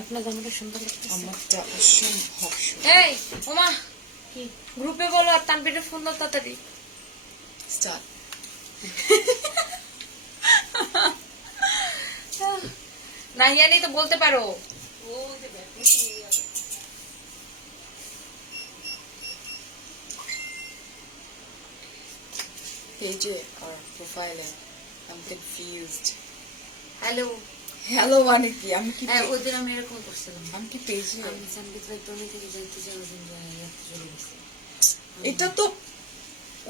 আপনার জামাটা সুন্দর লাগতেছে। আমারটা অসম্ভব সুন্দর। এই ওমা কি গ্রুপে বলো আর তানবীরের ফোন দাও তাড়াতাড়ি। স্টার্ট। নাহিয়া নেই তো বলতে পারো। পেজে আর প্রোফাইলে আমি কনফিউজড। হ্যালো হ্যালো মানে কি? আমি কি হ্যাঁ ওই দিন আমি এরকম করছিলাম। আমি কি পেজে? আমি সানবিত ভাই টনি থেকে যাইতে যাই ওই দিন চলে গেছি। এটা তো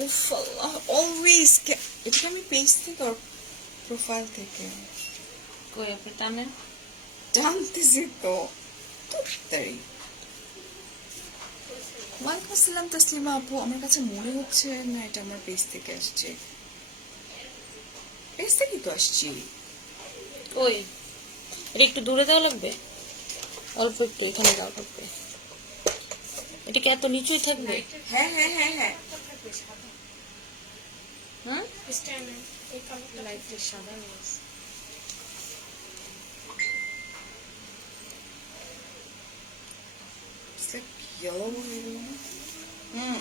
উফ আল্লাহ অলওয়েজ এটা আমি পেজ থেকে আর প্রোফাইল থেকে কই আপনি টানেন জানতেছি তো তাই। ওয়ালাইকুম আসসালাম তাসলিমা আপু, আমার কাছে মনে হচ্ছে না এটা আমার পেজ থেকে আসছে। পেজ থেকেই তো আসছি। ওই এটা একটু দূরে দেওয়া লাগবে, অল্প একটু এখানে দেওয়া লাগবে। এটা কি এত নিচুই থাকবে? হ্যাঁ হ্যাঁ হ্যাঁ হ্যাঁ হুম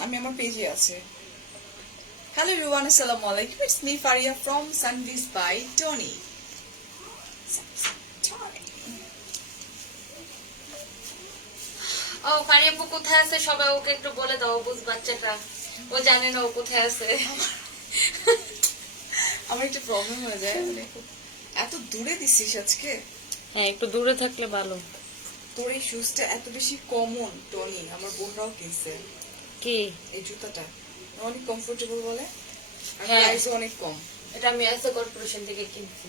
আমি আমার পেজে আছে। হ্যালো এভরিওয়ান, আসসালামু আলাইকুম। ইটস মি ফারিয়া ফ্রম সানডিস বাই টনি। ও পানিয়াপু কোথায় আছে সবাই ওকে একটু বলে দাও, বুঝ বাচ্চাটা ও জানে না ও কোথায় আছে। আমার একটা প্রবলেম হয়ে যায়, মানে এত দূরে দিছিস আজকে। হ্যাঁ একটু দূরে থাকলে ভালো। তোর এই শুজটা এত বেশি কমন টনি, আমার বোনরাও কিনছে। কি এই জুতাটা অনেক কমফোর্টেবল বলে, আর হ্যাঁ। প্রাইসও অনেক কম। এটা আমি এসএ কর্পোরেশন থেকে কিনছি।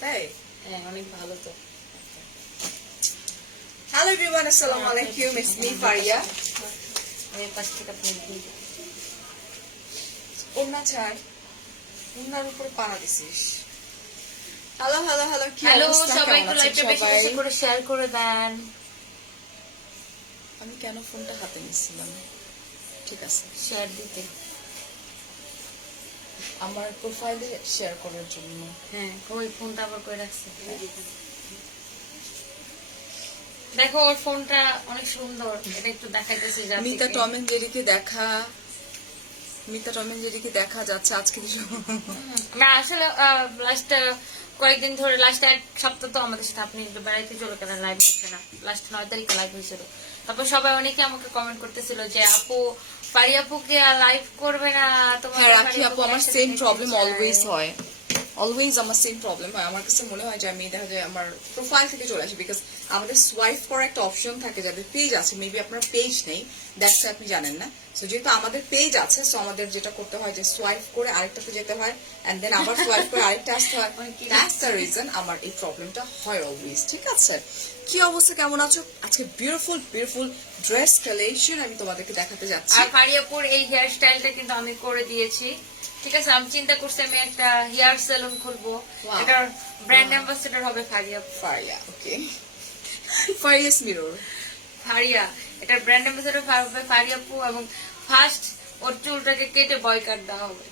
তাই? হ্যাঁ অনেক ভালো তো। হ্যালো এভরিওয়ান, আসসালামু আলাইকুম। It's me Faria. আমি পাশ থেকে আপনি দিন। ওন্না ছাড়, ওন্নার উপরে পাড়া দিছিস। হ্যালো হ্যালো হ্যালো, কি হ্যালো অবস্থা? সবাই কেমন একটু আছেন লাইভটা বেশি সবাই? বেশি করে শেয়ার করে দেন। আমি কেন ফোনটা হাতে নিচ্ছিলাম? ঠিক আছে, শেয়ার দিতে। আমার প্রোফাইলে শেয়ার করার জন্য। হ্যাঁ ওই ফোনটা আবার কই রাখছে দেখো, ওর ফোনটা অনেক সুন্দর, এটা একটু দেখাইতেছি। মিতা টম এন্ড জেরিকে দেখা, মিতা টম এন্ড জেরিকে দেখা যাচ্ছে আজকে। না আসলে লাস্ট কয়েকদিন ধরে লাস্ট এক সপ্তাহ তো আমাদের সাথে আপনি একটু বেড়াইতে চলে গেলেন, লাইভ হচ্ছে না। লাস্ট 9 তারিখে লাইভ হয়েছিল। তারপর সবাই অনেকে আমাকে কমেন্ট করতেছিল যে আপু পারি আপু কি লাইভ করবে না তোমার? হ্যাঁ রাখি আপু, আমার সেম প্রবলেম অলওয়েজ হয়। অলওয়েজ আমার সেম প্রবলেম হয়। আমার কাছে মনে হয় যে আমি দেখা যায় আমার প্রোফাইল থেকে চলে আসি, বিকজ আমাদের সোয়াইপ করার একটা অপশন থাকে যাদের পেজ আছে। মেবি আপনার পেজ নেই, দ্যাটস আপনি জানেন না। সো যেহেতু আমাদের পেজ আছে, সো আমাদের যেটা করতে হয় যে সোয়াইপ করে আরেকটাতে যেতে হয়, এন্ড দেন আবার সোয়াইপ করে আরেকটা আসতে হয়। দ্যাটস দ্য রিজন আমার এই প্রবলেমটা হয় অলওয়েজ। ঠিক আছে, কি অবস্থা, কেমন আছো? আজকে বিউটিফুল বিউটিফুল ড্রেস কালেকশন আমি তোমাদেরকে দেখাতে যাচ্ছি। আর পারিয়াপুর এই হেয়ার স্টাইলটা কিন্তু আমি করে দিয়েছি। ঠিক আছে, আমি চিন্তা করছি আমি একটা হেয়ার সেলুন খুলবো। এটার ব্র্যান্ড অ্যাম্বাসেডর হবে ফারিয়া। ফারিয়া, ওকে। ফারিয়াস মিরর, ফারিয়া এটার ব্র্যান্ড অ্যাম্বাসেডর হবে ফারিয়াপু, এবং ফার্স্ট ওর চুলটাকে কেটে বয়কাট দেওয়া হবে।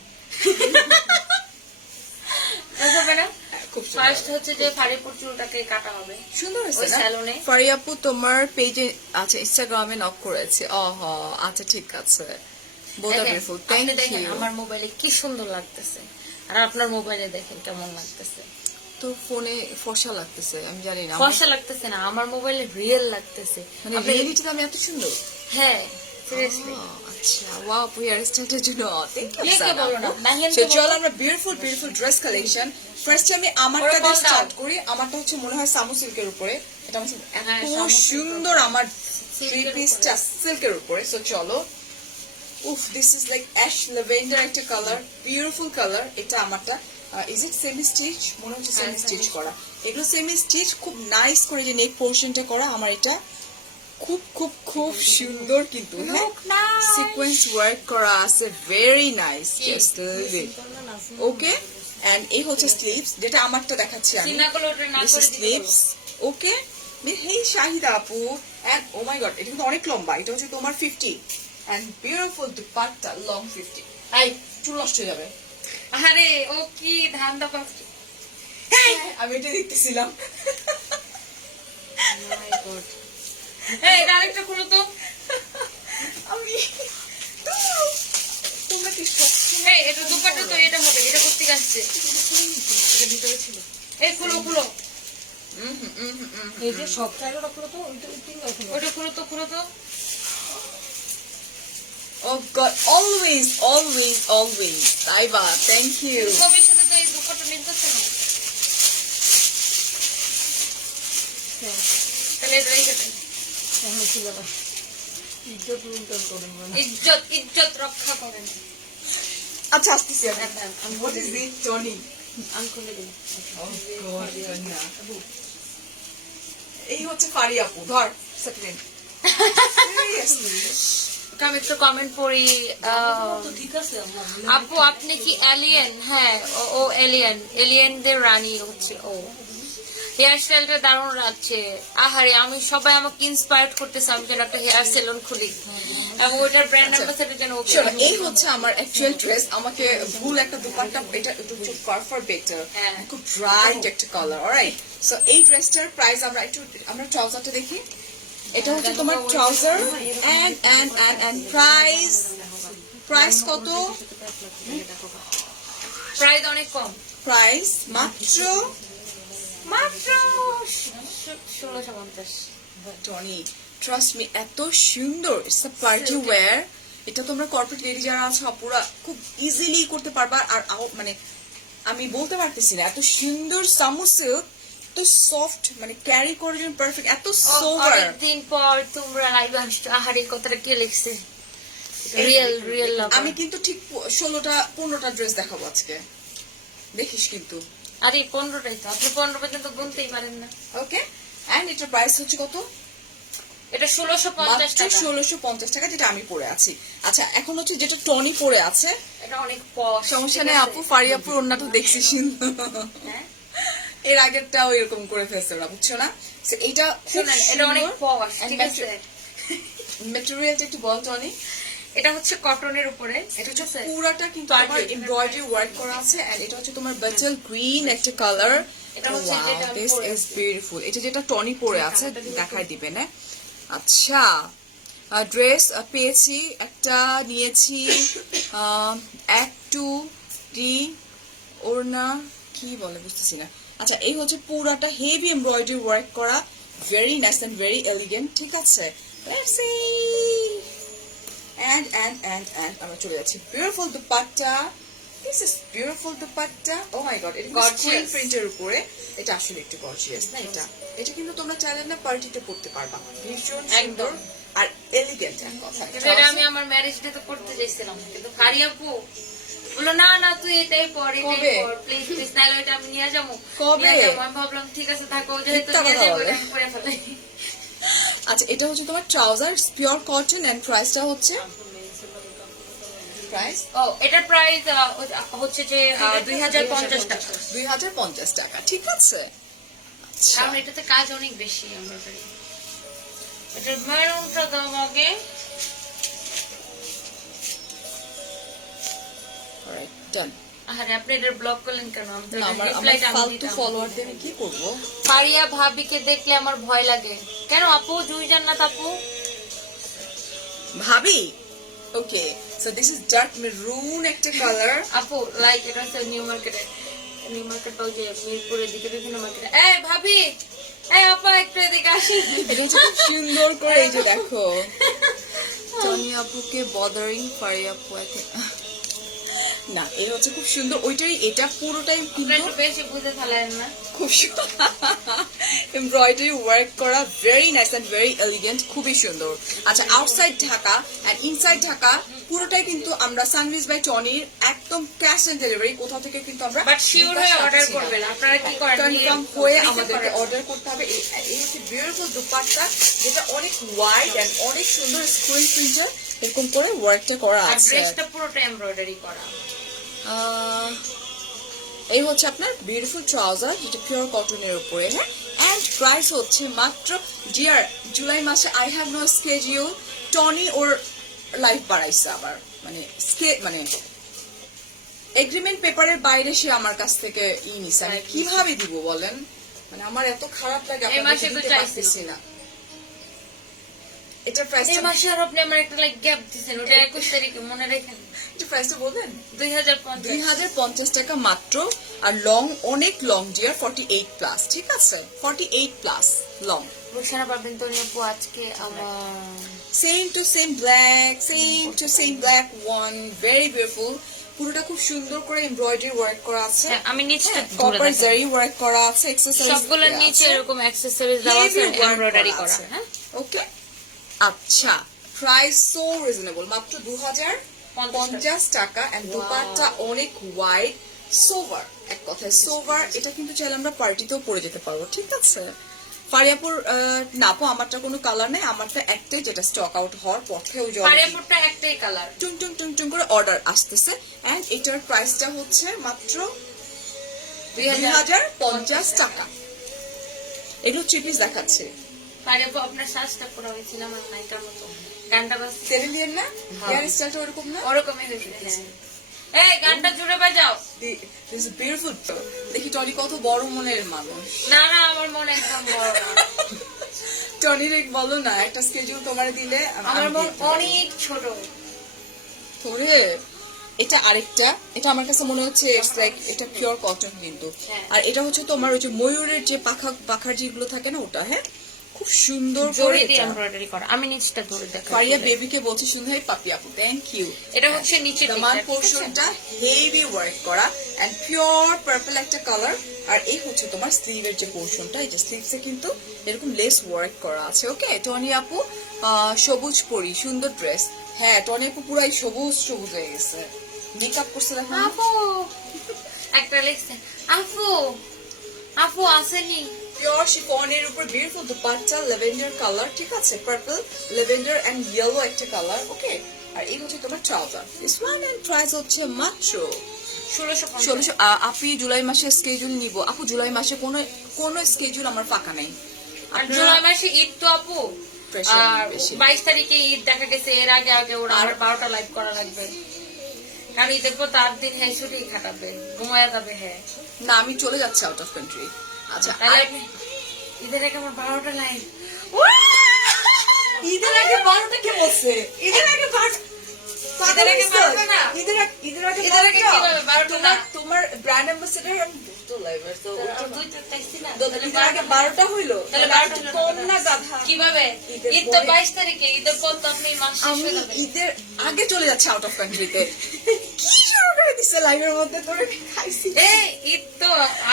বুঝবে না? খুব ফার্স্ট হচ্ছে যে ফারিয়াপুর চুলটাকে কাটা হবে সুন্দর ওই স্যালুনে। ফারিয়া আপু তোমার পেজে আছে, ইনস্টাগ্রামে নক করেছে। আচ্ছা ঠিক আছে, বোথ আর বিউটিফুল, থ্যাংক দেখেন ইউ। আমার মোবাইলে কি সুন্দর লাগতেছে, আর আপনার মোবাইলে দেখেন কেমন লাগতেছে। তো ফোনে ফর্সা লাগতেছে, আমি জানি না। ফর্সা লাগতেছে না, আমার মোবাইলে রিয়েল লাগতেছে। মানে রিয়েলিটিতে আমি এত সুন্দর? হ্যাঁ সিরিয়াসলি। আচ্ছা ওয়াও, আপু হেয়ার স্টাইলটার জন্য থ্যাংক ইউ। কে বলো না নাহিয়ান সো চলো আমরা beautiful beautiful dress collection. First আমি আমারটা দিয়ে স্টার্ট করি। আমারটা হচ্ছে মনে হয় সামু সিল্কের উপরে। এটা আমার এত সুন্দর, আমার থ্রি পিসটা সিল্কের উপরে। সো চলো, উফ this is like ash lavender একটা কালার, বিউটিফুল কালার। এটা আমারটা ইজ ইট সেমি স্টিচ? মনে হচ্ছে সেমি স্টিচ করা। এগুলো সেমি স্টিচ, খুব নাইস করে যে নেক পোর্শনটা করা। আমার এটা খুব খুব খুব সুন্দর, কিন্তু হ্যাঁ সিকোয়েন্স ওয়ার্ক করা আছে, very nice. Just leave it, okay. And এই হচ্ছে স্লিভস, যেটা আমারটা দেখাচ্ছি আমি। স্লিভস, ওকে। হেই শাহিদা আপু, এন্ড ও মাই গড, এটা কিন্তু অনেক লম্বা। এটা হচ্ছে তোমার 50 এন্ড বিউটিফুল দুপাট্টা, লং 50। এই চুল নষ্ট হয়ে যাবে। আরে ও কি ধান দা পাচ্ছে। আমি এটা দেখতেছিলাম। এই আরেকটা খুলো তো। আমি তোমরা কি সব এই এটা দোপাট্টা তো, এটা হবে, এটা করতে আসছে, এটা ভিতরে ছিল। এই খুলো খুলো, এই যে সব চাইলো খুলো তো, ওইটা তিনবার খুলো। ওটা খুলো তো, খুলো তো। Oh God, always, always, always. Taiba, thank you. কবির সাথে তো এই দোপাট্টা মিলতেছে না। তাহলে এটা রেখে দেন। এখন খুলে না, ইজ্জত লুণ্ঠন করেন মানে। ইজ্জত ইজ্জত রক্ষা করেন। আচ্ছা আসতেছি আমি। What is it, Johnny? আমি খুলে দিই। Oh God, না। এই হচ্ছে ফারি আপু, ধর সেকেন্ড। আমি একটু কমেন্ট পড়ি। তো ঠিক আছে আমরা আপু আপনি কি এলিয়েন? হ্যাঁ, ও এলিয়েন, এলিয়েনদের রানী হচ্ছে ও। হেয়ার স্টাইলটা দারুণ লাগছে। আহারে, আমি সবাই আমাকে ইন্সপায়ার করতেছে আমি যেন একটা হেয়ার সেলুন খুলি, এবং ওইটার ব্র্যান্ড অ্যাম্বাসেডর যেন ওকে। শোনো, এই হচ্ছে আমার অ্যাকচুয়াল ড্রেস। আমাকে ভুল একটা দুপাট্টা, এটা হচ্ছে পারফর বেটার, হ্যাঁ। খুব ব্রাইট একটা কালার। অলরাইট, সো এই ড্রেসটার প্রাইস আমরা ট্রাউজারটা দেখি। এটা হচ্ছে তোমার ট্রাউজার এন্ড প্রাইস কত? প্রাইস অনেক কম, প্রাইস মাত্র মাত্র 1650। টনি, ট্রাস্ট মি, এত সুন্দর। It's a party wear. এটা তোমরা কর্পোরেট লেডি যারা আছো পুরা খুব ইজিলি করতে পারবা। আর মানে আমি বলতে পারতেছি না, এত সুন্দর সামু সিল্ক, এত সফট, মানে ক্যারি করার জন্য পারফেক্ট, এত সোভার। অনেকদিন পর তোমরা লাইভে আসছো। আহারে, কথাটা কে লিখছে? Real real love. আমি কিন্তু ঠিক 15টা ড্রেস দেখাবো আজকে, দেখিস কিন্তু। আরে 15টাই তো, আপনি 15 পর্যন্ত গুনতেই পারেন না। ওকে, এন্ড এটার প্রাইস হচ্ছে কত? এটা 1650 মাত্র টাকা। 1650 টাকা, যেটা আমি পরে আছি। আচ্ছা, এখন হচ্ছে যেটা টনি পরে আছে। এটা অনেক পশ। সমস্যা নেই আপু, ফারি আপুর ওন্নাটা দেখছিস কিন্তু। হ্যাঁ, এর আগেরটাও এরকম করে ফেলছে ওরা, বুঝছো না? So, এইটা শুনেন, এটা অনেক পশ, ঠিক আছে? ম্যাটেরিয়ালটা একটু বল টনি। এটা হচ্ছে কটনের উপরে, এটা হচ্ছে আছে? পুরাটা কিন্তু Party. তোমার এমব্রয়ডারি ওয়ার্ক করা আছে, এন্ড এটা হচ্ছে তোমার বাটার গ্রিন একটা কালার। এটা হচ্ছে যেটা আমি দিস পরে ইজ আছি। বিউটিফুল। এটা যেটা টনি পরে আছে দেখাই দিবে না? আচ্ছা, ড্রেস পেয়েছি একটা, নিয়েছি 1-2-3 ওড়না, কি বলে বুঝতেছি না। আচ্ছা, এই হচ্ছে পুরাটা হেভি এমব্রয়ডারি ওয়ার্ক করা, very nice and very elegant, ঠিক আছে? Let's see. And আমরা চলে যাচ্ছি beautiful dupatta. This is beautiful dupatta. Oh my God, এটা Gorgeous. স্ক্রিন প্রিন্টের উপরে। এটা আসলে একটু গর্জিয়াস না? এটা কিন্তু তোমরা চাইলে না পার্টিতে পড়তে পারবা, ভীষণ সুন্দর আর এলিগেন্ট এক কথায়। এটা আমি আমার ম্যারেজ ডে তো করতে চাইছিলাম, কিন্তু ফারি আপু বললো না না তুই এটাই পর, এটাই কবে? পর, প্লিজ প্লিজ, নাহলে ওইটা আমি নিয়ে যাবো। কবে? নিয়ে যাবো। আমি ভাবলাম ঠিক আছে থাকো, যেহেতু মিথ্যা নিয়ে কথা যাবো বলে। ওটা আমি পরে ফেলাই। আচ্ছা, এটা হচ্ছে তোমার ট্রাউজার, পিওর কটন, এন্ড প্রাইসটা হচ্ছে প্রাইস ও, এটার প্রাইস হচ্ছে যে 2050 টাকা। 2050 টাকা, ঠিক আছে? আচ্ছা, কারণ এটাতে কাজ অনেক বেশি এমব্রয়ডারি। এটার মেরুনটা দাও আগে। অলরাইট, ডান। আরে আপনি এটার ব্লক করলেন কেন? আমি তো না, এটার আমার রিপ্লাইটা আমি ফালতু দিতাম। ফলোয়ারদের আমি কি করব? ফারিয়া ভাবিকে দেখলে আমার ভয় লাগে। কেন আপু? জুই জান্নাত আপু। ভাবি, okay, so this is dark maroon একটা কালার। আপু লাইক এটা হচ্ছে নিউ মার্কেটে, নিউ মার্কেট ওই যে মিরপুরের দিকে বিভিন্ন মার্কেটে। এই ভাবি, এই আপা একটু এদিকে আসি। এটা হচ্ছে খুব সুন্দর করে, এই যে দেখো, টনি আপুকে বদারিং ফারি আপু আছে। না, এই হচ্ছে খুব সুন্দর, ওইটাই, এটা পুরোটাই আপনারা কিন্তু একটু বেশি বুঝে ফেলেন না। খুব এমব্রয়ডারি ওয়ার্ক করা, very nice and very elegant, খুবই সুন্দর। আচ্ছা, outside Dhaka and inside Dhaka পুরোটাই কিন্তু আমরা সানভিজ বাই টনির একদম ক্যাশ অন ডেলিভারি, কোথাও থেকে কিন্তু আমরা বাট শিওর হয়ে অর্ডার করবেন। আপনারা কি করেন? কনফার্ম হয়ে আমাদেরকে অর্ডার করতে হবে। এই হচ্ছে বিউটিফুল দুপাট্টা, যেটা অনেক ওয়াইড এন্ড অনেক সুন্দর স্ক্রিন প্রিন্টার এরকম করে ওয়ার্কটা করা আর আছে। ড্রেসটা পুরোটা এমব্রয়ডারি করা। এই হচ্ছে আপনার বিউটিফুল ট্রাউজার, যেটা পিওর কটনের উপরে। হ্যাঁ, এন্ড প্রাইস হচ্ছে মাত্র, ডিয়ার, জুলাই মাসে I have no schedule, Tony ওর লাইফ বাড়াইছে আবার, মানে এগ্রিমেন্ট পেপারের বাইরে সে আমার কাছ থেকে নিছে, আমি কিভাবে দিব বলেন? মানে আমার এত খারাপ লাগে, এই মাসে তো দিতে চাইছি। পারতেছি না। এটার এই প্রাইসটা মাসে আর আপনি আমার একটা লাইক গ্যাপ দিচ্ছেন, ওটা 21 তারিখে মনে রাখেন। এটার প্রাইসটা বলবেন? 2050 2050 টাকা মাত্র। আর লং, অনেক লং ডিয়ার, 48 প্লাস, ঠিক আছে? 48 প্লাস লং। রুকসানা পারবেন তো আপু আজকে আমার same to same black, same to same black one, very beautiful. পুরোটা খুব সুন্দর করে এমব্রয়ডারি ওয়ার্ক করা আছে, হ্যাঁ, আমি নিচটা ধরে কপার দেখাই। জারি ওয়ার্ক করা আছে, অ্যাকসেসরিজ সবগুলোর নিচে এরকম অ্যাকসেসরিজ দেওয়া আছে, এমব্রয়ডারি করা। হ্যাঁ, ওকে। আচ্ছা, প্রাইস সো রিজনেবল, মাত্র 2050 টাকা। এন্ড দুপাট্টা অনেক ওয়াইড, সোভার, এক কথায় সোভার। এটা কিন্তু চাইলে আমরা পার্টিতেও পরে যেতে পারবো, ঠিক আছে? ফারিয়াপুর না আপু, আমারটা কোনো কালার নেই, আমারটা একটাই, যেটা স্টক আউট হওয়ার পথে ওই যে পাড়িয়াপুরটা একটাই কালার। টুং টুং টুং টুং করে অর্ডার আসতেছে। এন্ড এটার প্রাইসটা হচ্ছে মাত্র 2050 টাকা। এগুলো থ্রি পিস দেখাচ্ছে, পাড়িয়াপু আপনার শ্বাসটা করা হয়েছিল আমার নাইটার মতো, গানটা বাস সেরেলিয়ান না? হেয়ার স্টাইলটা ওরকম না? ওরকমই হয়েছিল। এই গানটা জুড়ে বাজাও। This beautiful. দেখি টনি কত বড় মনের মানুষ। না না, আমার মনে একদম বড় না। টনির বলো না, একটা স্কেডিউল তোমার দিলে আমার মন অনেক ছোট। তোরে এটা আরেকটা, এটা আমার কাছে মনে হচ্ছে ইটস লাইক এটা পিওর কটন কিন্তু। হ্যাঁ। আর এটা হচ্ছে তোমার ওই যে ময়ূরের যে পাখার যেগুলো থাকে না, ওটা, হ্যাঁ, খুব সুন্দর করে জড়ি দিয়ে এটা। এমব্রয়ডারি করা। আমি নিচটা ধরে দেখাই। ফারিয়া বেবিকে বলছে সুন্দর, পাপি আপু, থ্যাংক ইউ। এটা হচ্ছে নিচের দামান দিকটা, ঠিক আছে? পোর্শনটা হেভি ওয়ার্ক করা এন্ড পিওর পার্পল একটা কালার। আর এই হচ্ছে তোমার স্লিভের যে পোর্শনটা, এই যে স্লিভসে কিন্তু এরকম লেস ওয়ার্ক করা আছে। ওকে, টনি আপু সবুজ পরি, সুন্দর ড্রেস। হ্যাঁ, টনি আপু পুরাই সবুজ সবুজ হয়ে গেছে, মেকআপ করছে দেখো। আপু একটা লিখছে, আপু আপু আসেনি। পিওর শিফনের উপর বিউটিফুল দুপাট্টা, ল্যাভেন্ডার কালার, ঠিক আছে? পার্পল, ল্যাভেন্ডার এন্ড ইয়েলো একটা কালার। ওকে, আর এই হচ্ছে তোমার trouser. This one and price হচ্ছে মাত্র 1600। আপনি জুলাই মাসে স্কেজুল নিব আপু? জুলাই মাসে কোন স্কেজুল আমার ফাঁকা নেই। আর জুলাই মাসে ঈদ তো আপু, Pressure আর বেশি। 22 তারিখে ঈদ দেখা গেছে, এর আগে আগে ওরা আর 12টা লাইভ করা লাগবে, কারণ ঈদের পর 8 দিন হ্যাঁ ছুটি কাটাবে, ঘুমায়া যাবে। হ্যাঁ, না, আমি চলে যাচ্ছি আউট অফ কান্ট্রি। আচ্ছা, তাহলে আপনি ঈদের আগে আমার 12টা লাইভ। ঈদের আগে 12টা কে বলছে? ঈদের আগে 12টা? ঈদের আগে 12টা না? ঈদের আগে ঈদের আগে কিভাবে 12টা না? তোমার ব্র্যান্ড অ্যাম্বাসেডর আমি তো লাইভার, তো দুইটা চাইছি না, ঈদের আগে 12টা হইলো, তাহলে 12টা কম না গাধা? কিভাবে? ঈদের ঈদ তো পরে- 22 তারিখে, ঈদের পর তো আপনি মাস শেষ আমি হয়ে যাবে। ঈদের আগে চলে যাচ্ছি আউট অফ কান্ট্রিতে। কি শুরু করে দিছে লাইভের মধ্যে, তোরে খাইছি। এই ঈদ তো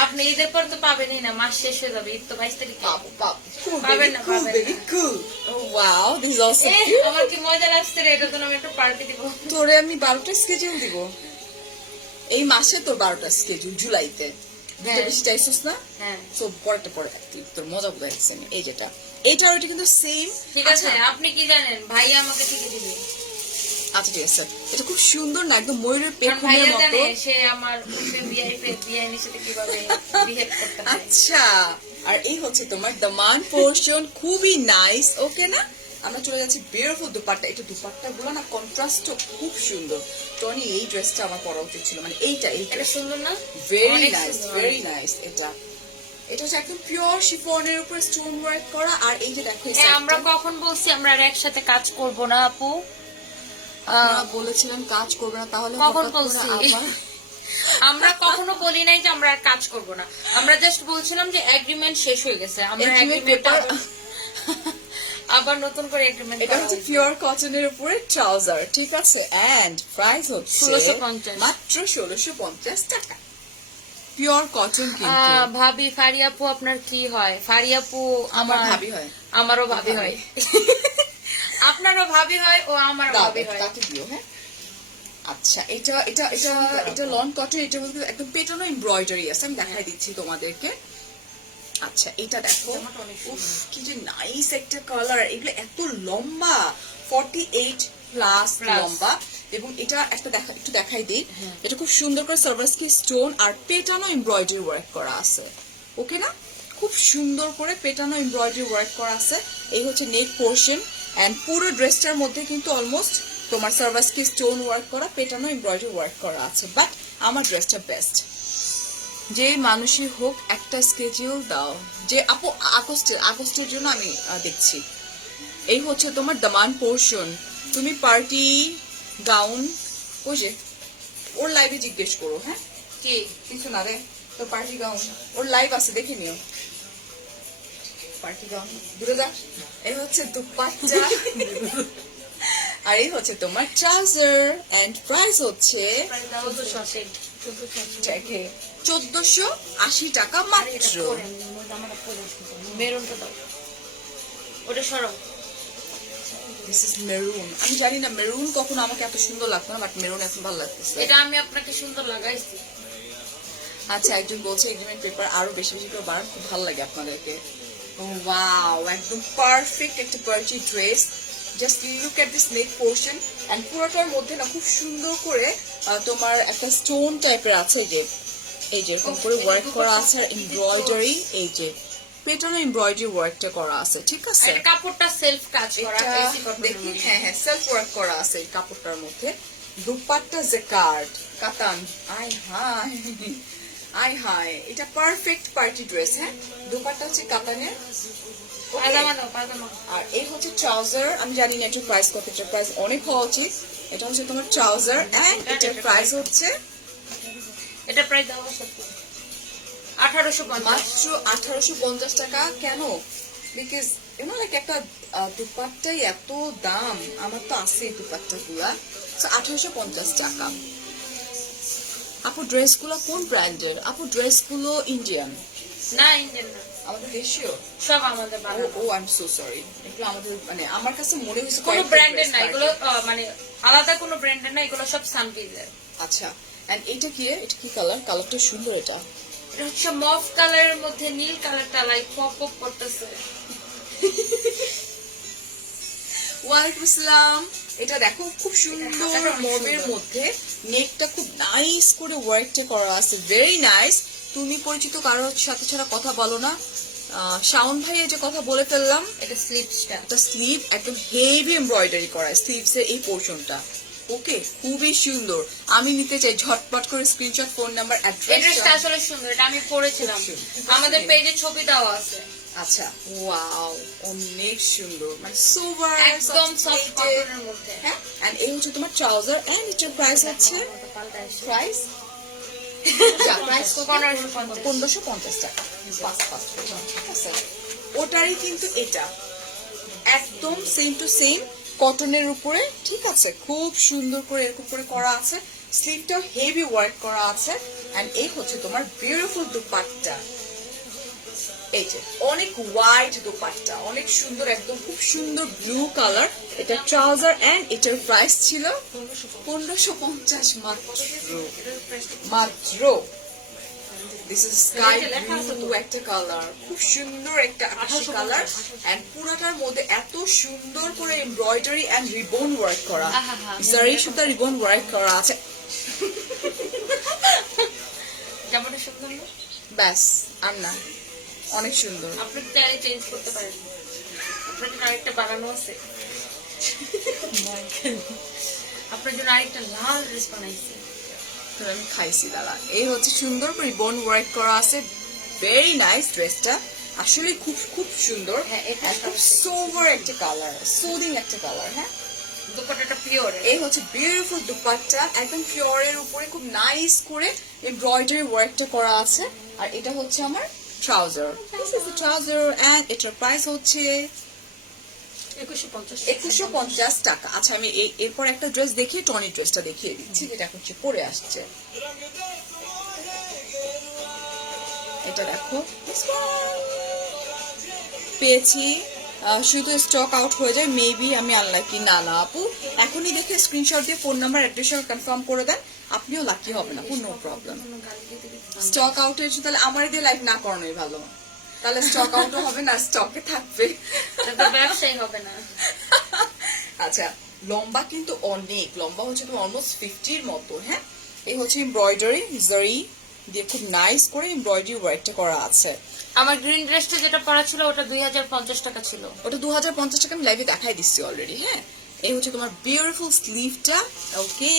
আপনি ঈদের পর তো পাবেনই না, মাস শেষ হয়ে যাবে, ঈদ তো 22 তারিখে। বাবু বাবু, cool পাবেন baby, না, cool পাবেন baby, না। cool. Oh wow, this is also A, cute. আমার কি মজা লাগছে রে, এটা তো আমি একটা পার্টি দিব। তোরে আমি 12টা স্কেজুল দিব এই মাসে, তোর 12টা স্কেজুল জুলাইতে। দুটো হ্যাঁ। বেশি চাইছিস না? হ্যাঁ, সো পরেরটা পরে তুই তোর মজা বোঝা যাচ্ছে আমি। এই যেটা, এইটা আর ওইটা কিন্তু সেম। ঠিক আছে। আপনি কি জানেন, ভাই আমাকে ঠিকই দিবে, আচ্ছা ঠিক আছে, এটা খুব সুন্দর না, একদম ময়ূরের কারণ পেখমের ভাইয়া মতো। জানে সে আমার বিআইনির সাথে কিভাবে বিহেভ করতে হয়। আচ্ছা, আর এই হচ্ছে তোমার দামান পোর্শন, খুবই নাইস। ওকে না, আমরা চলে যাচ্ছি বিউটিফুল দুপাট্টা। এটা দুপাট্টা গুলো না কন্ট্রাস্ট খুব সুন্দর। টনি, এই ড্রেসটা আমার পরা উচিত ছিল, মানে এইটা এটা সুন্দর না? ভেরি অনেক নাইস, সুন্দর। Very nice. এটা হচ্ছে একদম পিওর শিফনের উপর স্টোন ওয়ার্ক করা। আর এই যে দেখো, এই হ্যাঁ, আমরা সাইডটা কখন বলছি আমরা আর একসাথে কাজ করব না আপু? আপনারা বলেছিলেন কাজ করবে না, তাহলে কখন হঠাৎ করে বলছি? আবার আমরা কখনো বলি নাই যে আমরা আর কাজ করব না, আমরা জাস্ট বলছিলাম যে এগ্রিমেন্ট শেষ হয়ে গেছে, আমরা Agreement এগ্রিমেন্ট paper- আবার নতুন করে এগ্রিমেন্ট এটা হচ্ছে পিওর কটনের উপরে ট্রাউজার, ঠিক আছে? এন্ড প্রাইস হচ্ছে 1650 মাত্র 1650 টাকা। পিওর কটন কিন্তু। ভাবি ফারিয়াপু আপনার কি হয়? ফারিয়াপু আমার ভাবি হয়। আমারও ভাবি হয়। আপনারও ভাবি হয় ও আমারও দাও, ভাবি হয়। তাকে দিও, হ্যাঁ। আচ্ছা, এটা লন কটন, এটা মধ্যে একদম পেটানো এমব্রয়ডারি আছে, আমি দেখাই দিচ্ছি তোমাদেরকে। আচ্ছা, এটা দেখো, উফ, কি যে নাইস একটা কালার। এগুলো এত লম্বা, 48 প্লাস লম্বা। এবং এটা একটু দেখাই দিই, এটা খুব সুন্দর করে সার্ভাসকি স্টোন আর পেটানো এমব্রয়ডারি ওয়ার্ক করা আছে। ওকে না, খুব সুন্দর করে পেটানো এমব্রয়ডারি ওয়ার্ক করা আছে। এই হচ্ছে নেক পোর্শন এন্ড পুরো ড্রেসটার মধ্যে কিন্তু অলমোস্ট তোমার সার্ভাসকি স্টোন ওয়ার্ক করা, পেটানো এমব্রয়ডারি ওয়ার্ক করা আছে। বাট আমার ড্রেসটা বেস্ট। যে মানুষই হোক একটা স্কেডিউল দাও, যে আপু আগস্টের জন্য আমি দেখছি। এই হচ্ছে তোমার দামান পোর্শন। তুমি পার্টি গাউন, ওই যে ওর লাইভে জিজ্ঞেস করো। হ্যাঁ কি কিছু না রে, তো পার্টি গাউন ওর লাইভ আছে, দেখে নিও। পার্টি গাউন দূরে যা। এই হচ্ছে দুপাট্টা আর এই হচ্ছে তোমার ট্রাউজার এন্ড প্রাইস হচ্ছে 1480 টাকা মাত্র। মেরুনটা দাও, ওটা সরো। This is maroon. আমি জানি না মেরুন কখনো আমাকে এত সুন্দর লাগতো না, বাট মেরুন এখন ভালো লাগতেছে। এটা আমি আপনাকে সুন্দর লাগাইছি। আচ্ছা, একজন বলছে এগ্রিমেন্ট পেপার আরো বেশি বেশি করে বানান, খুব ভালো লাগে আপনাদেরকে। ওয়াও, একদম পারফেক্ট একটা party dress. Just look at this neck portion and পুরোটার মধ্যে না খুব সুন্দর করে তোমার একটা স্টোন টাইপের আছে, এই যে এরকম করে ওয়ার্ক করা আছে, আর এমব্রয়ডারি, এই যে পেটনে এমব্রয়ডারি ওয়ার্কটা করা আছে, ঠিক আছে। এটা কাপড়টা সেলফ কাজ করা, এটা বেশি কটন দেখি, হ্যাঁ হ্যাঁ সেলফ ওয়ার্ক করা আছে এই কাপড়টার মধ্যে। দুপাট্টা জেকার্ড কাতান, আই হাই, এটা পারফেক্ট পার্টি ড্রেস। হ্যাঁ, দুপাট্টা হচ্ছে কাতানের, আর এই হচ্ছে ট্রাউজার। আমি জানি না এটার প্রাইস কত, এটার প্রাইস অনেক হওয়া উচিত। এটা হচ্ছে তোমার ট্রাউজার এন্ড এটার প্রাইস হচ্ছে এটা প্রায় দাও 1850 মাত্র 1850 টাকা। কেন? বিকজ ইউনো লাইক একটা দুপাট্টাই এত দাম, আমার তো আছে দুপাট্টা গুলা, 1850 টাকা। আপু ড্রেসগুলো কোন ব্র্যান্ডের? আপু ড্রেসগুলো ইন্ডিয়ান না, ইন্ডিয়ান না, আমাদের দেশীয় সব আমাদের বানানো। ও আই এম সো সরি, এগুলো আমাদের মানে আমার কাছে মনে হয়েছে কোনো ব্র্যান্ডের না এগুলো, মানে আলাদা কোনো ব্র্যান্ডের না, এগুলো সব সানপিজের। আচ্ছা, এন্ড এটা কি? এটা কি কালার? কালারটা সুন্দর। এটা এটা হচ্ছে মফ কালারের মধ্যে নীল কালারটা লাইক পপ পপ করতেছে। ওয়ালাইকুম আসসালাম। এটা দেখো খুব সুন্দর মবের মধ্যে নেকটা খুব নাইস করে ওয়ার্কটা করা আছে, ভেরি নাইস। তুমি পরিচিত কারোর সাথে ছাড়া কথা বলো না। শাওন ভাই যে কথা বলে ফেললাম। এটা স্লিভসটা, এটা স্লিভ একদম হেভি এমব্রয়ডারি করা, স্লিভস এর এই পোর্শনটা ওকে খুবই সুন্দর। আমি নিতে চাই, ঝটপট করে স্ক্রিনশট, ফোন নাম্বার, এই ড্রেসটা অ্যাড্রেস। আসলে সুন্দর, এটা আমি পরেছিলাম, আমাদের পেজে ছবি দেওয়া আছে। আচ্ছা, ওয়াও, অনেক সুন্দর, মানে সোভার একদম সফট কটনের মধ্যে। হ্যাঁ, এন্ড এই হচ্ছে তোমার ট্রাউজার এন্ড এটার প্রাইস হচ্ছে প্রাইস প্রাইস 1550 টাকা। ঠিক আছে, ওটারই কিন্তু এটা একদম সেম টু সেম কটনের উপরে, ঠিক আছে, খুব সুন্দর করে এরকম করে করা আছে, স্লিভটাও হেভি ওয়ার্ক করা আছে। এন্ড এই হচ্ছে তোমার বিউটিফুল দুপাট্টা, এই যে অনেক ওয়াইড দুপাট্টা, অনেক সুন্দর, একদম খুব সুন্দর ব্লু কালার। এটা ট্রাউজার এন্ড এটার প্রাইস ছিল 1550 মাত্র। দিস ইজ স্কাই ব্লু একটা কালার, খুব সুন্দর একটা আকাশি কালার, এন্ড পুরাটার মধ্যে এত সুন্দর করে এমব্রয়ডারি এন্ড রিবন ওয়ার্ক করা, জারি সুতা রিবন ওয়ার্ক করা আছে। জামাটা সুন্দর না? ব্যাস, আর না, অনেক সুন্দর। আপনি চাইলে চেঞ্জ করতে পারেন, আপনার জন্য আরেকটা বানানো আছে, আপনার জন্য আরেকটা লাল ড্রেস বানাইছি। তো আমি খাইছি দাঁড়া। এই হচ্ছে সুন্দর করে রিবন ওয়ার্ক করা আছে, ভেরি নাইস ড্রেসটা, আসলে খুব খুব সুন্দর। হ্যাঁ, এটা খুব সোভার একটা কালার, সুদিং একটা কালার। হ্যাঁ, দুপাট্টাটা পিওর। এই হচ্ছে বিউটিফুল দুপাট্টা, একদম পিওরের উপরে খুব নাইস করে এমব্রয়ডারি ওয়ার্কটা করা আছে, আর এটা হচ্ছে আমার trouser. This is the trouser and এটার প্রাইস হচ্ছে 2150 টাকা। আচ্ছা, আমি এরপর একটা ড্রেস দেখিয়ে টনি ড্রেসটা দেখিয়ে দিচ্ছি, যেটা এখন পরে আসছে। এটা দেখো, পেয়েছি, শুধু স্টক আউট হয়ে যায়, মেবি আমি আনলাকি। না না আপু, এখনই দেখে স্ক্রিনশট দিয়ে ফোন নাম্বার, অ্যাড্রেস কনফার্ম করে দেন, আপনিও লাকি হবেন আপু, নো প্রবলেম। স্টক আউট হয়েছে, তাহলে আমার দিয়ে লাইভ না করানোই ভালো, তাহলে স্টক আউটও হবে না, স্টকে থাকবে, ব্যবসায়ী হবে না। আচ্ছা, লম্বা কিন্তু অনেক লম্বা, হচ্ছে তুমি অলমোস্ট 50-র মতো। হ্যাঁ, এই হচ্ছে এমব্রয়ডারি জারি দিয়ে খুব নাইস করে এমব্রয়ডারি ওয়ার্কটা করা আছে। আমার গ্রিন ড্রেসটা যেটা পরা ছিল ওটা 2050 টাকা ছিল, ওটা 2050 টাকা আমি লাইভে দেখাই দিচ্ছি অলরেডি। হ্যাঁ, এই হচ্ছে তোমার বিউটিফুল স্লিভটা, ওকে,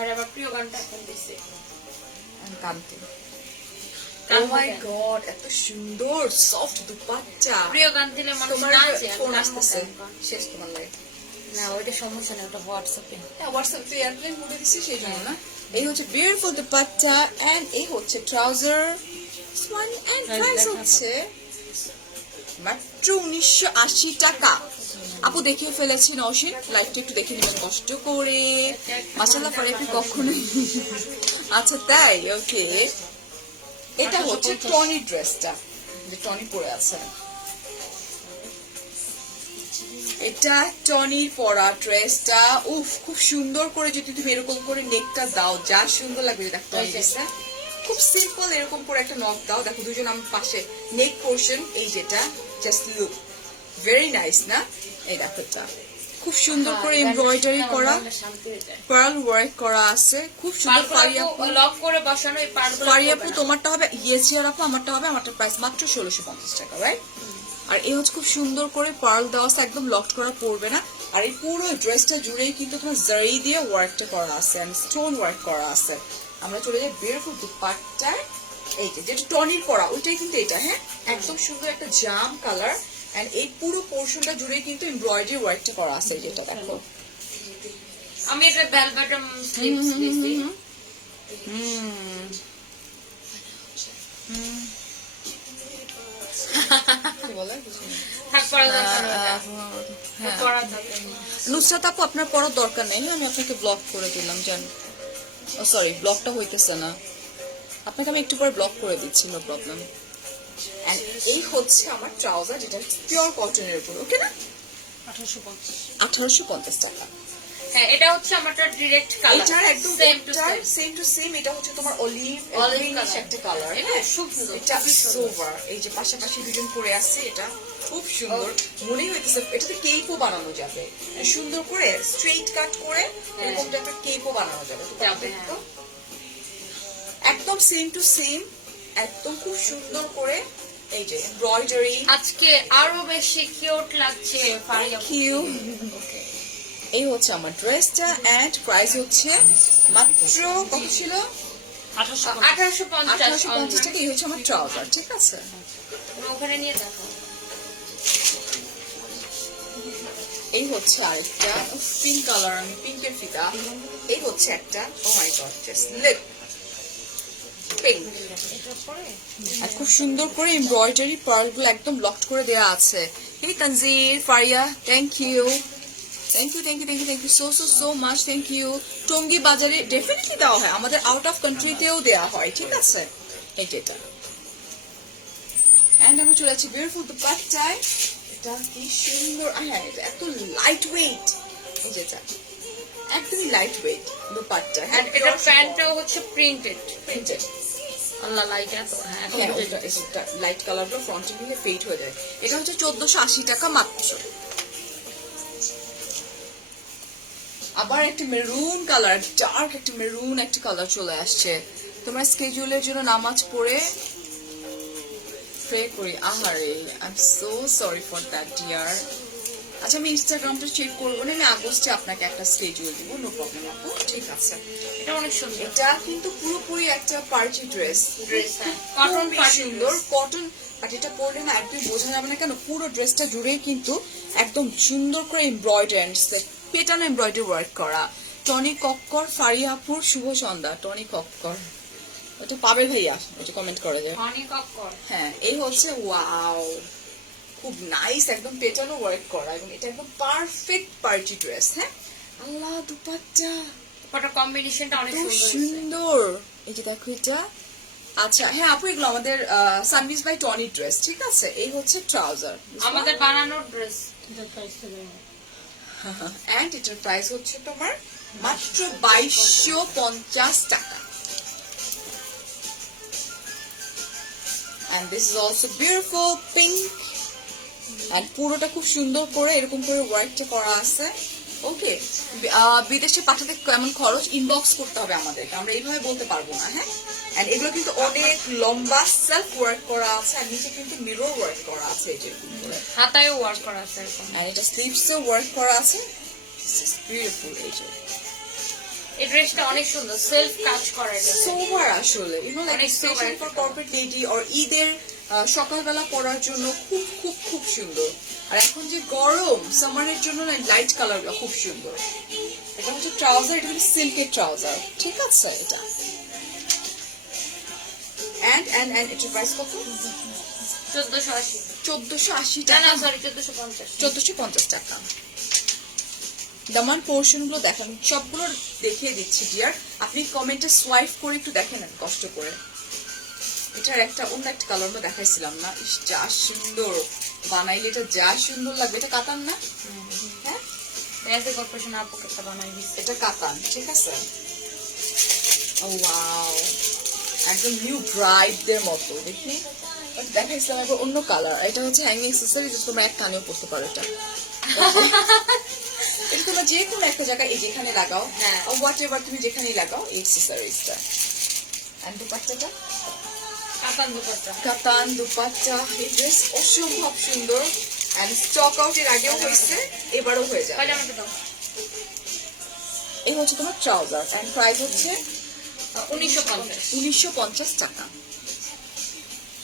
আর আবার প্রিয় গানটা এখন দিছে কান্তি গান ও মাই গান। গড এত সুন্দর সফট দুপাট্টা প্রিয় গান দিলে মানুষ তোমার নাচে আর ফোন গান আসতেছে গান। শেষ তোমার লাইফ না ওইটা সমস্যা নেই ওটা হোয়াটসঅ্যাপে হোয়াটসঅ্যাপে এয়ারপ্লেন মোডে দিছি সেই জন্য না এই হচ্ছে বিউটিফুল দুপাট্টা এন্ড এই হচ্ছে ট্রাউজার ওয়ান এন্ড প্রাইস হচ্ছে মাত্র 1980 টাকা আপু দেখিয়ে ফেলেছি নওশিন লাইভটা একটু দেখে নেবেন কষ্ট করে মাশাআল্লাহ ফারিয়া কখনোই আচ্ছা তাই ওকে এটা হচ্ছে টনি ড্রেসটা যে টনি পরে আছে এটা টনির পরা ড্রেসটা উফ খুব সুন্দর করে যদি তুমি এরকম করে নেকটা দাও যা সুন্দর লাগবে দেখো টনি ড্রেসটা খুব সিম্পল এরকম করে একটা নক দাও দেখো দুজন আমার পাশে নেক পোর্শন এই যেটা জাস্ট লুক ভেরি নাইস না এই দেখো এটা খুব সুন্দর করে এমব্রয়ডারি করা পার্ল ওয়ার্ক করা আছে খুব সুন্দর ফারিয়া লক করে বসানো এই পার্টগুলো ফারিয়াপু তোমারটা হবে ইয়েছিয়ার আপু আমারটা হবে আমারটা প্রাইস মাত্র 1650 টাকা রাইট আর এই হচ্ছে খুব সুন্দর করে পার্ল দেওয়া আছে একদম লক করা পড়বে না আর এই পুরো ড্রেসটা জুড়েই কিন্তু তোমার জারি দিয়ে ওয়ার্কটা করা আছে এন্ড স্টোন ওয়ার্ক করা আছে আমরা চলে যাই বিউটিফুল দুপাট্টায় এই যে যেটা টনির পরা ওইটাই কিন্তু এটা হ্যাঁ একদম সুন্দর একটা জাম কালার এন্ড এই পুরো পোরশনটা জুড়েই কিন্তু এমব্রয়ডারি ওয়ার্কটা করা আছে যেটা দেখো আমি এটা ভেলভেট স্লিভস দিছি কি বলে থাক পড়া দরকার নেই ওটা। পড়া দরকার নেই। নুসরাত আপু আপনার পড়ার দরকার নেই আমি আপনাকে ব্লক করে দিলাম জান ও সরি ব্লকটা হইতেছে না আপনাকে আমি একটু পরে ব্লক করে দিচ্ছি নো প্রবলেম এন্ড এই হচ্ছে আমার ট্রাউজার যেটা পিওর কটনের উপর ওকে না 1850 টাকা হ্যাঁ এটা হচ্ছে আমারটা ডিরেক্ট কালার এটার একদম same to same to same এটা হচ্ছে তোমার অলিভ Olive গ্রিনিশ color। একটা কালার এটা খুব সুন্দর, এটা খুবই সুন্দর। সোভার এই যে পাশাপাশি দুজন পরে আছে এটা খুব সুন্দর মনে হইতেছে এটাতে কেকও বানানো যাবে সুন্দর করে স্ট্রেইট কাট করে এরকম একটা কেকও বানানো যাবে তো যাবে, দেখো একদম সেম টু সেম একদম খুব সুন্দর করে এই যে এমব্রয়ডারি আজকে আরো বেশি কিউট লাগছে ফারিয়া কিউ এই হচ্ছে আমার ড্রেসটা এন্ড প্রাইস হচ্ছে মাত্র কত ছিল 1850 1850 টাকা এই হচ্ছে আমার ট্রাউজার ঠিক আছে ওখানে নিয়ে দেখো এই হচ্ছে আরেকটা পিঙ্ক কালার আমি পিঙ্কের ফিতা এই হচ্ছে একটা ও my god just lip pink আর খুব সুন্দর করে এমব্রয়ডারি পার্লগুলো একদম লকড করে দেওয়া আছে এই Tanzir Faria thank you so much thank you Tongi বাজারে ডেফিনেটলি দেওয়া হয় আমাদের আউট অফ কান্ট্রিতেও দেওয়া হয় ঠিক আছে এটা এন্ড আমি চলে যাচ্ছি বিউটিফুল দুপাট্টায় এটা কি সুন্দর হ্যাঁ এটা এত লাইট ওয়েট এই যেটা একদমই লাইট ওয়েট দুপাট্টা হ্যাঁ আর এটা প্যান্টটাও হচ্ছে প্রিন্টেড প্রিন্টেড আল্লাহ লাইট এত হ্যাঁ এখন হ্যাঁ বুঝে যাচ্ছে। লাইট কালারগুলো ফ্রন্টে দিকে ফেড হয়ে যায় এটা হচ্ছে 1480 টাকা মাত্র আবার একটা মেরুন কালার ডার্ক একটা মেরুন একটা কালার চলে আসছে তোমার স্কেডিউলের জন্য নামাজ পড়ে প্রে করি আহারে I am so sorry for that dear আচ্ছা আমি ইনস্টাগ্রামটা চেক করবো না আমি আগস্টে আপনাকে একটা স্কেডিউল দিব নো প্রবলেম আপু ঠিক আছে এটা অনেক সুন্দর এটা কিন্তু পুরোপুরি একটা পার্টি ড্রেস ড্রেস কটন সুন্দর কটন আর এটা পরলে না একদম বোঝা যাবে না কেন পুরো ড্রেসটা জুড়েই কিন্তু একদম সুন্দর করে এমব্রয়ডারি পেটানো এমব্রয়ডারি ওয়ার্ক করা টনি কক্কর ফারিয়াপুর শুভ সন্ধ্যা টনি কক্কর ওটা পাবে ভাইয়া ওটা কমেন্ট করে যায় অনেক অক্ষর হ্যাঁ এই হচ্ছে ওয়াও খুব নাইস একদম পেটানো ওয়ার্ক করা এবং এটা একদম পারফেক্ট পার্টি ড্রেস হ্যাঁ আল্লাহ দুপাট্টা ফটো কম্বিনেশনটা অনেক খুব সুন্দর হয়েছে। সুন্দর এই যে দেখো এটা আচ্ছা হ্যাঁ আপু এগুলো আমাদের সানভিস বাই টনি ড্রেস ঠিক আছে এই হচ্ছে ট্রাউজার আমাদের বানানো ড্রেস এন্ড এটার প্রাইস হচ্ছে তোমার মাত্র 2250 টাকা and this is also beautiful pink and পুরোটা খুব সুন্দর করে এরকম করে ওয়ার্কটা করা আছে ওকে বিদেশে পাঠাতে কেমন খরচ ইনবক্স করতে হবে আমাদেরকে আমরা এইভাবে বলতে পারবো না হ্যাঁ এন্ড এগুলো কিন্তু অনেক লম্বা সেলফ ওয়ার্ক করা আছে আর নিচে কিন্তু মিরর ওয়ার্ক করা আছে এই যে এরকম করে হাতায়ও ওয়ার্ক করা আছে এরকম and এটা স্লিভসও ওয়ার্ক করা আছে বিউটিফুল এই যে এই ড্রেসটা অনেক সুন্দর, সেলফ কাজ করা এটা। সোভার আসলে ইউ নো লাইক অনেক স্পেশাল sober ফর একটা কর্পোরেট লেডি অর ঈদের সকালবেলা পরার জন্য খুব খুব খুব সুন্দর। আর এখন যে গরম সামারের জন্য না লাইট কালারগুলো খুব সুন্দর। এটা হচ্ছে ট্রাউজার, এটা কিন্তু সিল্কের ট্রাউজার, ঠিক আছে? এটা এন্ড এটার প্রাইস কত? 1480। 1480 না না টাকা, সরি 1450। 1450 টাকা। দামান পোর্শন গুলো দেখেন, সবগুলো দেখিয়ে দিচ্ছি ডিয়ার, আপনি কমেন্টে সোয়াইপ করে একটু দেখে নেন কষ্ট করে। এটার একটা অন্য একটা কালার আমরা দেখাইছিলাম না, ইস যা সুন্দর বানাইলে, এটা যা সুন্দর লাগবে। এটা কাতান না? হ্যাঁ এসে কর্পোরেশন আপুকে একটা বানাই দিচ্ছে। এটা কাতান, ঠিক আছে? ওয়াও, একদম নিউ ব্রাইডদের মতো দেখি। দেখাইছিলাম একবার অন্য কালার, এটা হচ্ছে হ্যাঙ্গিং অ্যাক্সেসরি, তোমরা এক কানেও পরতে পারো। এটা এটা তোমরা যে কোনো একটা জায়গায় এই যেখানে লাগাও, হ্যাঁ। হোয়াট এভার তুমি যেখানেই লাগাও এই অ্যাক্সেসরিজটা। এন্ড দুপাট্টাটা কাতান দুপাট্টা। কাতান দুপাট্টা, এই ড্রেস অসম্ভব সুন্দর। এন্ড স্টক আউট এর আগেও হয়েছে, এবারও হয়ে যাবে। কয়টা মতো দাও? এই হচ্ছে তোমার ট্রাউজার এন্ড প্রাইস হচ্ছে 1950। 1950 টাকা।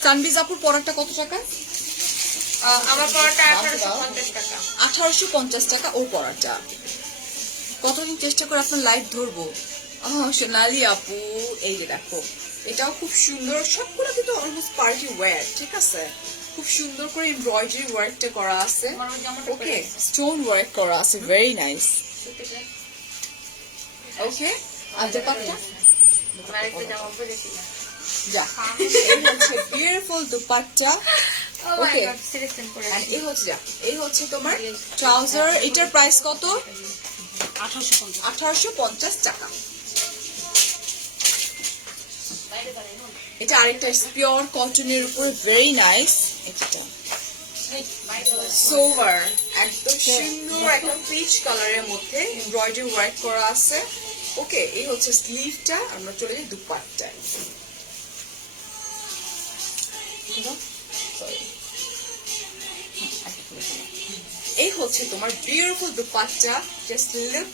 তানবিজ আপুর পরাটা কত টাকা? আমার পড়াটা 1850 টাকা। 1850 টাকা ওর পরাটা। কতদিন চেষ্টা করে আপনার লাইভ ধরবো। সোনালি আপু, এই যে দেখো, এটাও খুব সুন্দর, সবগুলো কিন্তু অলমোস্ট পার্টি ওয়্যার, ঠিক আছে? খুব সুন্দর করে এমব্রয়ডারি ওয়ার্কটা করা আছে, আমার ওই জামাটা ওকে, স্টোন ওয়ার্ক করা আছে, ভেরি নাইস। ওকে, আর দুপাট্টা আরেকটা জামা পরেছিলাম। যা, এই হচ্ছে বিউটিফুল দুপাট্টা। ও মাই Okay. গড, সিলেকশন করে। আর এই হচ্ছে যা, এই হচ্ছে তোমার ট্রাউজার। এটার প্রাইস কত? 1850। 1850 টাকা। বাইরে বাইরে নো। এটা আরেকটা পিওর কটনের উপরে, ভেরি নাইস। এটা সোভার, একদম সুন্দর একটা পিচ কালারের মধ্যে এমব্রয়ডারি ওয়ার্ক করা আছে। ওকে, এই হচ্ছে স্লিভটা। আমরা চলে যাই দুপাট্টায়। এই হচ্ছে তোমার বিউটিফুল দুপাট্টা, জাস্ট লুক।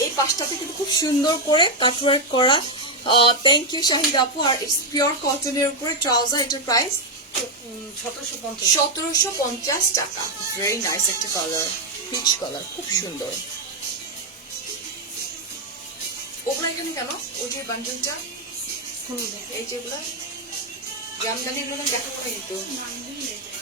এই পাশটাতে কিন্তু খুব সুন্দর করে কাটওয়ার্ক করা। থ্যাংক ইউ শাহিদ আপু। আর ইটস পিওর কটনের উপরে ট্রাউজার, এটার প্রাইস 1750। 1750 টাকা। ভেরি নাইস একটা কালার, পিচ কালার, খুব সুন্দর। ওগুলো এখানে কেন? ওই যে বান্ডেলটা, এই যেগুলো জামদানি, এগুলো দেখা করে দিত।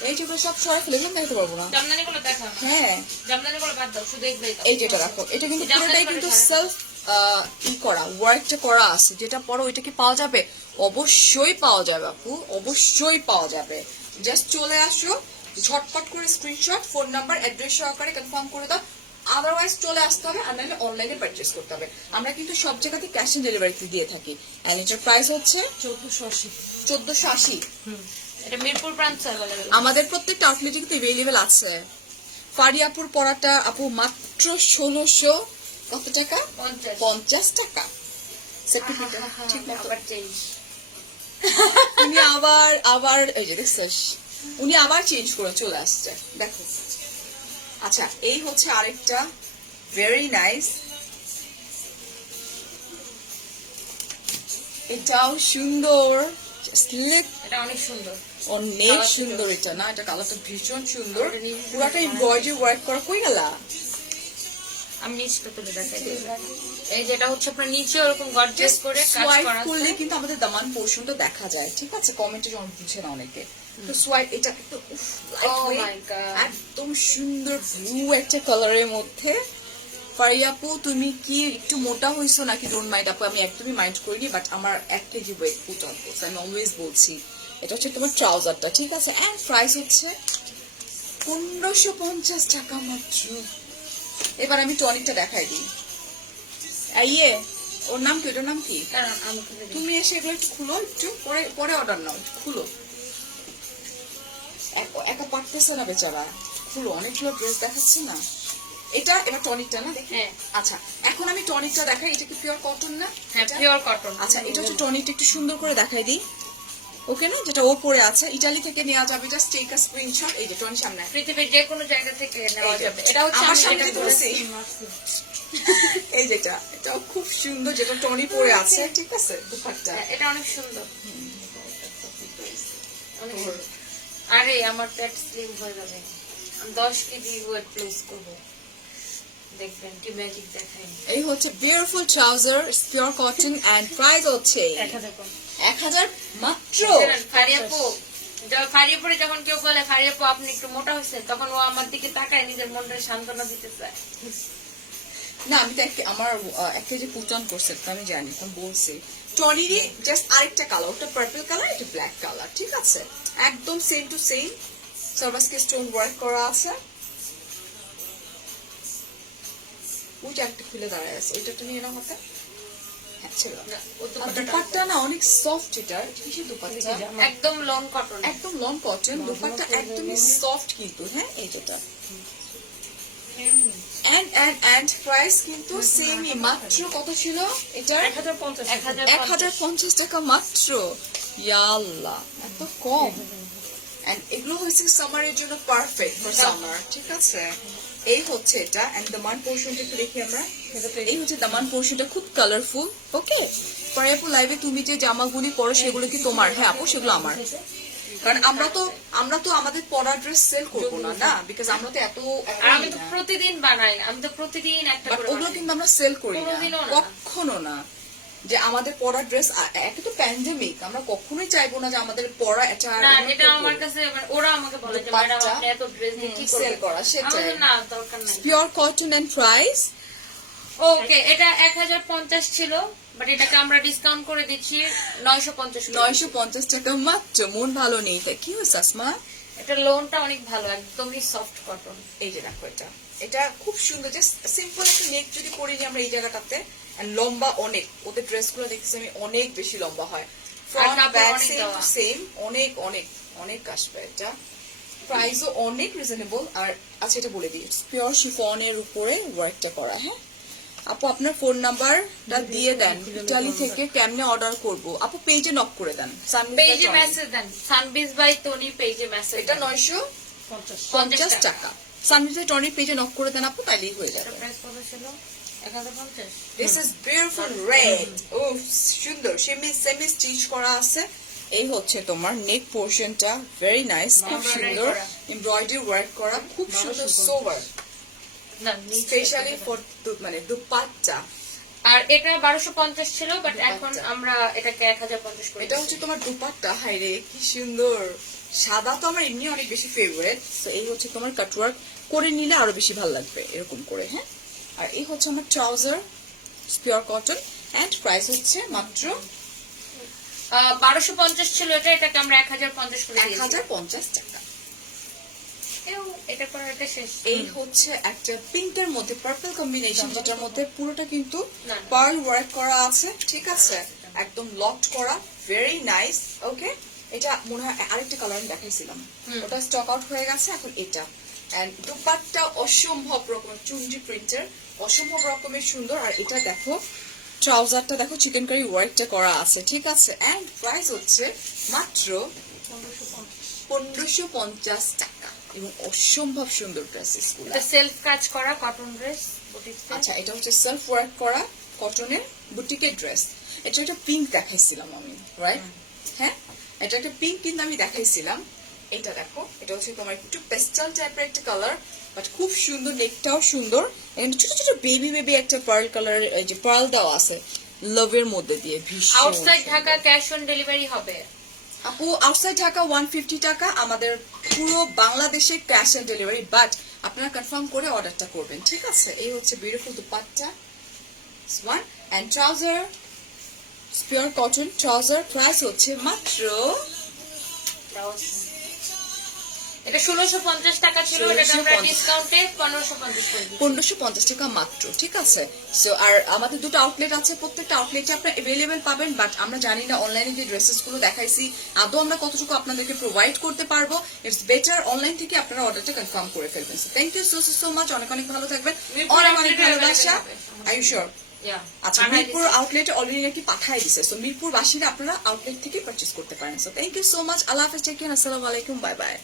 এই যেগুলো সব সরাই ফেলে, এগুলো দেখাতে পারবো না। জামদানিগুলো দেখা। হ্যাঁ, জামদানিগুলো বাদ দাও, শুধু এগুলোই দাও। এই যেটা রাখো, এটা কিন্তু জামদানি পুরোটাই করে কিন্তু ছাড়া। সেলফ করা, ওয়ার্কটা করা আছে। যেটা পরো ওইটা কি পাওয়া যাবে? অবশ্যই পাওয়া যাবে আপু, অবশ্যই পাওয়া যাবে। জাস্ট চলে আসো, ঝটপট করে স্ক্রিনশট, ফোন নাম্বার, অ্যাড্রেস সহকারে কনফার্ম করে দাও। আদারওয়াইজ চলে আসতে হবে, আর নাহলে অনলাইনে পারচেস করতে হবে। আমরা কিন্তু সব জায়গাতে ক্যাশ অন ডেলিভারিতে দিয়ে থাকি। এন্ড এটার প্রাইস হচ্ছে 1480। 1480। এটা মিরপুর ব্রাঞ্চ अवेलेबल। আমাদের প্রত্যেকটা আউটলেটে কিন্তু অ্যাভেলেবল আছে। ফারিয়াপুর পরাটা আপু মাত্র 1600 কত টাকা? 50। 50 টাকা। সার্টিফিকেট ঠিক মতো। আবার চেঞ্জ। উনি আবার এই যে দেখছিস, উনি আবার চেঞ্জ করে চলে আসছে, দেখো। আচ্ছা, এই হচ্ছে আরেকটা ভেরি নাইস, এটাও সুন্দর, স্লিপ, এটা অনেক সুন্দর। অনেক সুন্দর। এটা না, এটা কালারটা ভীষণ সুন্দর, পুরাটা এমব্রয়ডারি ওয়ার্ক করা। কই গেলা? আমি নিচটা তুলে দেখাই দিই। এই যেটা হচ্ছে আপনার নিচে ওরকম গর্জিয়াস করে কাজ সোয়াইপ করা করলে আছে। কিন্তু আমাদের দামান পোর্শনটা দেখা যায়, ঠিক আছে? কমেন্টে যখন বুঝে না অনেকে, তো সোয়াইপ এটা একটু Oh my God. একদম সুন্দর ব্লু একটা কালারের মধ্যে। ফারিয়াপু, তুমি কি একটু মোটা হইছো নাকি? ডোন্ট মাইন্ড আপু, আমি একদমই মাইন্ড করিনি, বাট আমার 1 কেজি ওয়েট পুট অন করছে, আমি অলওয়েজ বলছি। এটা হচ্ছে তোমার ট্রাউজারটা, ঠিক আছে? এন্ড প্রাইস হচ্ছে 1550 টাকা মাত্র। এবার আমি টনিকটা দেখাই দিই। ইয়ে, ওর নাম কি? ওটার নাম কি? কারণ আমাকে দেখে- তুমি এসে এগুলো একটু খুলো, একটু পরে পরে অর্ডার নাও, একটু খুলো। একা পারতেছে না বেচারা, খুলো, অনেকগুলো ড্রেস দেখাচ্ছে না। এটা এবার টনিকটা না দেখি। হ্যাঁ। আচ্ছা, এখন আমি টনিকটা দেখাই। এটা কি পিওর কটন না? হ্যাঁ, এটা? Pure cotton. আচ্ছা, এটা হচ্ছে টনিকটা, একটু সুন্দর করে দেখাই দিই। ওকে না, যেটা ও পরে আছে ইটালি থেকে নেওয়া যাবে, জাস্ট টেক আ স্ক্রিনশট। এই যে টনি সামনে পৃথিবীর যে কোনো জায়গা থেকে নেওয়া যাবে। এটা হচ্ছে আমার আমি সামনে যেটা ধরেছি, এই যেটা, এটাও খুব সুন্দর, যেটা টনি পরে আছে, ঠিক আছে, দুপাট্টা। এটা অনেক সুন্দর, অনেক সুন্দর। আরে আমার পেট স্লিম হয়ে যাবে, আমি 10 কেজি ওয়েট লুজ করব, দেখবেন কি ম্যাজিক দেখাই। এই হচ্ছে beautiful trouser, pure cotton, and price হচ্ছে 1000 মাত্র। ফারিয়াপুরে যখন কেউ বলে ফারিয়াপু আপনি একটু মোটা হয়েছেন, তখন ও আমার দিকে তাকায় নিজের মনটা সান্ত্বনা দিতে চায়। না, আমি তো আমার 1 কেজি পুটন করছে, তো আমি জানি, তো আমি বলছি টনিরই জাস্ট আরেকটা কালার, ওটা পার্পল কালার, এটা ব্ল্যাক কালার, ঠিক আছে, একদম সেম টু সেম। সার্ভাসকে স্টোন ওয়ার্ক করা আছে, ওই যে একটা খুলে দাঁড়ায় আছে, ওইটা তো নিয়ে নাও হাতে। হ্যাঁ, ছিল না, ও তো আর দুপাট্টা না অনেক সফট, এটা কিসের দুপাট্টা, একদম লন কটন, একদম লং কটন দুপাট্টা, একদমই সফট কিন্তু, হ্যাঁ এই যেটা। এন্ড প্রাইস কিন্তু সেমই, মাত্র কত ছিল এটা, 1050 টাকা মাত্র। ইয়াল্লাহ, এত কম। এন্ড এগুলো হচ্ছে সামারের জন্য পারফেক্ট ফর সামার, ঠিক আছে। এই হচ্ছে এটা, এন্ড দামান পোর্শনটা একটু দেখি আমরা। এই হচ্ছে দামান পোর্শনটা, খুব কালারফুল। ওকে, পরে আপু লাইভে তুমি যে জামাগুলি পরো সেগুলো কি তোমার? হ্যাঁ আপু, সেগুলো আমার, কারণ আমরা তো আমাদের পরা ড্রেস সেল করবো না, না, বিকজ আমরা তো এত, আর আমি তো প্রতিদিন বানাই, আমি তো প্রতিদিন একটা বাট করে ওগুলো বানাই। কিন্তু আমরা সেল করি না, কোনোদিনও না। কখনো না। যে আমাদের পরা ড্রেস, একটা তো প্যান্ডেমিক, আমরা কখনোই চাইবো না যে আমাদের পরা এটা না, এটা আমার কাছে মানে ওরা আমাকে বলে যে ম্যাডাম আপনি এত ড্রেস দিয়ে কি সেল করবেন? করা, আমি সেটাই। বলি, না দরকার নাই। Pure cotton and price okay, এটা 1050 ছিল, বাট এটাকে আমরা ডিসকাউন্ট করে দিচ্ছি 950 করে। 950 টাকা মাত্র। মন ভালো নেই তাই কি হয়েছে আসমা? এটা লোনটা অনেক ভালো, একদমই সফট কটন। এই যে দেখো, এটা এটা খুব সুন্দর, জাস্ট সিম্পল একটা নেক যদি করে নিই আমরা এই জায়গাটাতে, and লম্বা অনেক, ওদের ড্রেস গুলো দেখতেছি আমি অনেক বেশি লম্বা হয়, ফ্রন্ট কাপড় ব্যাক অনেক সেম দেওয়া। টু সেম, অনেক অনেক অনেক আসবে এটা। প্রাইসও অনেক রিজনেবল। আর আচ্ছা, এটা বলে দিই, পিওর শিফনের উপরে ওয়ার্কটা করা। হ্যাঁ আপু, আপনার ফোন নাম্বারটা দিয়ে দেন, ইটালি থেকে কেমনে অর্ডার করব? আপু পেজে নক করে দেন, পেজে মেসেজ দেন, সানবিজ বাই টনি পেজে মেসেজ। এটা 950 টাকা। সানবিজ বাই টনির পেজে নক করে দেন আপু, তাইলেই হয়ে যাবে। প্রাইস কত ছিল? 1050। This is beautiful red. Oh, সুন্দর, সেমি স্টিচ করা আছে। এই হচ্ছে তোমার নেক পোর্শনটা, ভেরি নাইস, খুব Embroidery সুন্দর, করা। এমব্রয়ডারি ওয়ার্ক করা, খুব সুন্দর, সোভার, না, নিচে স্পেশালি ফর মানে দুপাট্টা। আর এটা 1250 ছিল, বাট দুপাট্টা। এখন আমরা এটাকে 1050 করে এটা হচ্ছে তোমার দুপাট্টা, হাই রে কি সুন্দর। সাদা তো আমার এমনি অনেক বেশি ফেভারিট, তো এই হচ্ছে তোমার কাটওয়ার্ক করে নিলে আরো বেশি ভালো লাগবে এরকম করে। হ্যাঁ, আর এই হচ্ছে আমার trouser, pure cotton, and price হচ্ছে মাত্র 1250 ছিল এটা, এটাকে আমরা 1050 করে দিয়েছি। 1050 টাকা। এটা পরে এটা শেষ। এই হচ্ছে একটা পিঙ্কের মধ্যে পার্পল কম্বিনেশন, যেটার মধ্যে পুরোটা কিন্তু না। পার্ল ওয়ার্ক করা আছে, ঠিক আছে, একদম লকড করা, ভেরি নাইস। ওকে, এটা মনে হয় আরেকটা কালার আমি দেখাইছিলাম, ওটা স্টক আউট হয়ে গেছে, এখন এটা। এন্ড দুপাট্টা অসম্ভব রকমের চুনজি প্রিন্টের, অসম্ভব রকমের সুন্দর। আর এটা দেখো, ট্রাউজারটা দেখো, চিকেন কারি ওয়ার্কটা করা আছে, ঠিক আছে। এন্ড প্রাইস হচ্ছে মাত্র 1550 টাকা, এবং অসম্ভব সুন্দর ড্রেসেস গুলো। এটা সেলফ কাজ করা কটন ড্রেস বুটিক্সে। আচ্ছা, এটা হচ্ছে সেলফ ওয়ার্ক করা কটনের বুটিকের ড্রেস। এটা একটা পিঙ্ক দেখাইছিলাম আমি, রাইট? হ্যাঁ, এটা একটা পিঙ্ক কিন্তু আমি দেখাইছিলাম। এটা দেখো, এটা হচ্ছে তোমার একটু পেস্টাল টাইপের একটা কালার, বাট খুব সুন্দর, নেকটাও সুন্দর। এখানে ছোট ছোট বেবি একটা পার্ল কালার, এই যে পার্ল দেওয়া আছে লাভের মধ্যে দিয়ে, ভীষণ আউটসাইড সুন্দর। ঢাকা ক্যাশ অন ডেলিভারি হবে। আপু আউটসাইড ঢাকা 150 টাকা, আমাদের পুরো বাংলাদেশে ক্যাশ অন ডেলিভারি, বাট আপনারা কনফার্ম করে অর্ডারটা করবেন, ঠিক আছে। এই হচ্ছে beautiful dupatta, one and trouser, pure cotton trouser, price হচ্ছে মাত্র এটা 1650 টাকা ছিল, এটাকে আমরা 1650 ডিসকাউন্টে 1550 করে দিচ্ছি। 1550 টাকা মাত্র, ঠিক আছে। সো আর আমাদের দুটো আউটলেট আছে, প্রত্যেকটা আউটলেটে আপনারা अवेलेबल পাবেন, বাট আমরা জানি না অনলাইনে যে ড্রেসেস গুলো দেখাইছি আদৌ আমরা কতটুকু আপনাদেরকে প্রোভাইড করতে পারবো। ইটস বেটার অনলাইন থেকে আপনারা অর্ডারটা কনফার্ম করে ফেলবেন। থ্যাংক ইউ সো মাচ, অনেক অনেক ভালো থাকবেন, অনেক অনেক ভালোবাসা। আর ইউ শিওর Yeah, আচ্ছা পাঠায় মিরপুর দিছে। আউটলেটে অলরেডি নাকি পাঠায় দিছে সো মিরপুর বাসীরা আপনারা আউটলেট থেকে পারচেজ করতে পারেন so thank you so much আল্লাহ হাফেজ টেক কেয়ার আসসালামু আলাইকুম বাই বাই